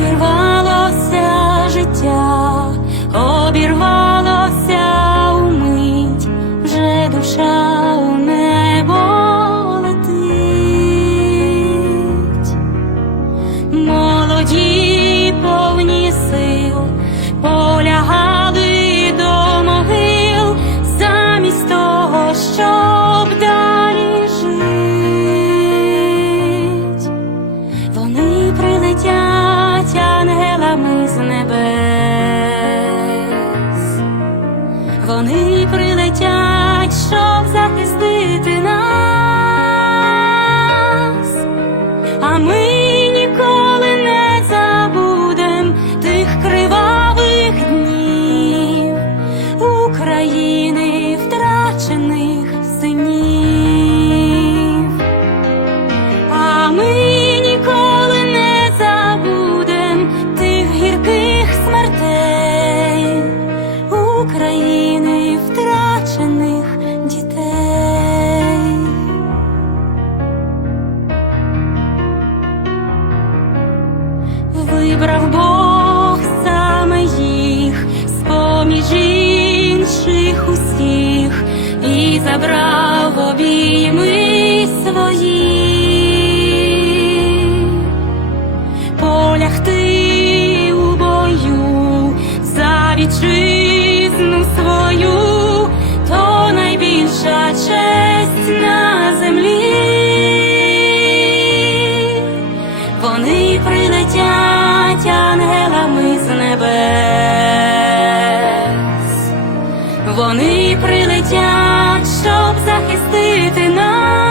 обірвалося життя, обірвалося умить вже душа. дітей. Вибрав Бог саме їх з поміж інших усіх і забрав обійми свої полягти у бою за вітчину найбільша честь на землі. Вони прилетять ангелами з небес. Вони прилетять, щоб захистити нас,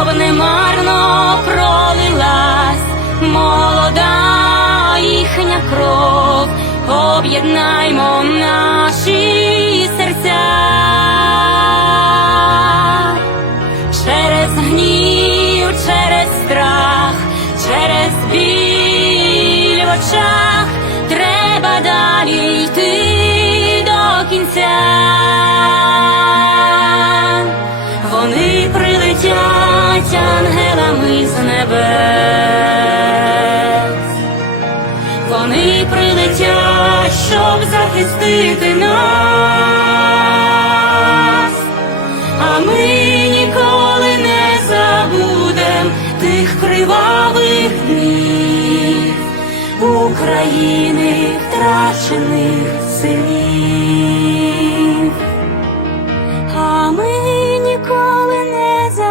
щоб не марно пролилась молода їхня кров, об'єднаймо наші серця. Через гнів, через страх, через біль в очах захистити нас, а ми ніколи не забудем тих кривавих днів України втрачених синів. А ми ніколи не забудем